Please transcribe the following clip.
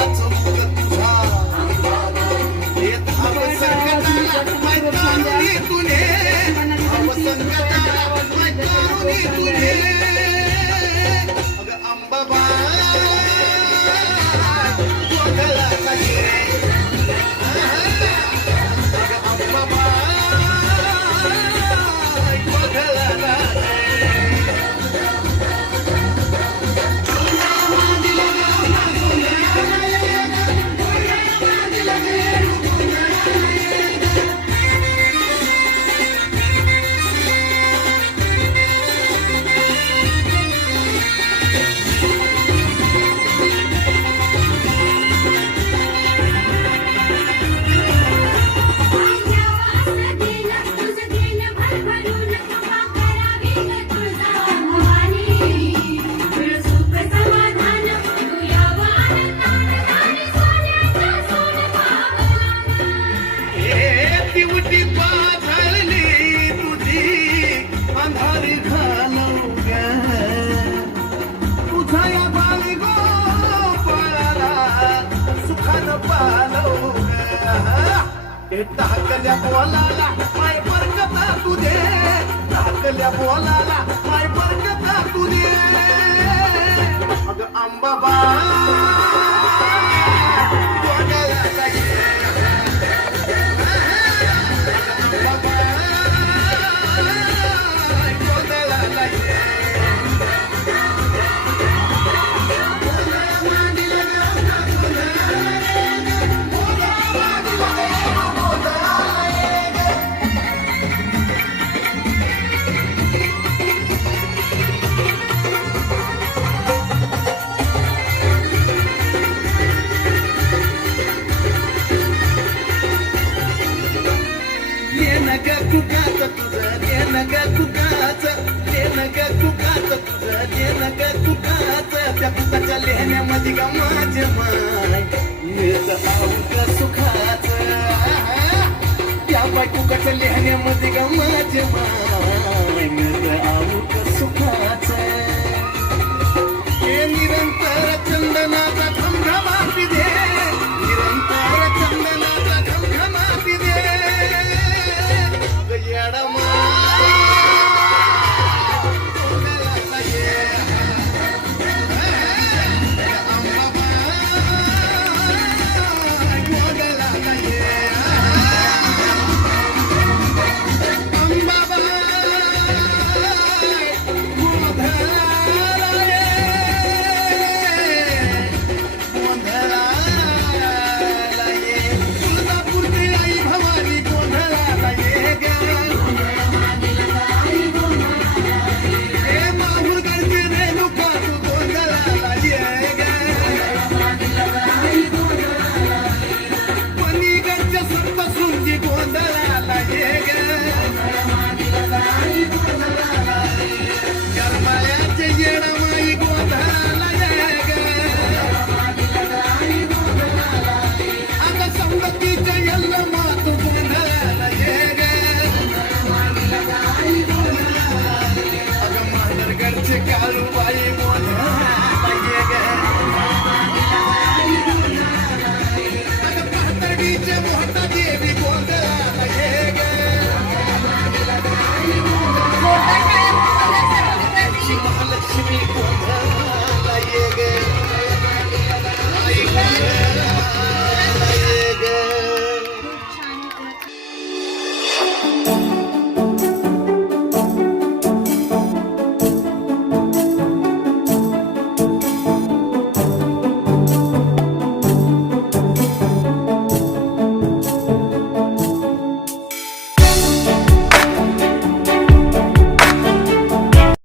हाच मुख तुझा येत अवसंगता माय करुणी तुने अवसंगता माय करुणी तुने अग अंबाबाई वगळा ये टाकल्या बोलाला माय बरकता तुझे टाकल्या बोलाला माय बरकता तुझे अग अंबाबाई वगळा ये वगळा ये कुकाच तुझं देन ग कुकाच देन ग कुकाच तुझं देन ग कुकाच त्या कुकाच्या लेहण्यामध्ये ग माझे माय मिळत आऊक सुखाच त्या बाय कुकाच्या लेहण्यामध्ये ग माझे माय मिळत आऊक सुखाच हे निरंतर चंदनाचा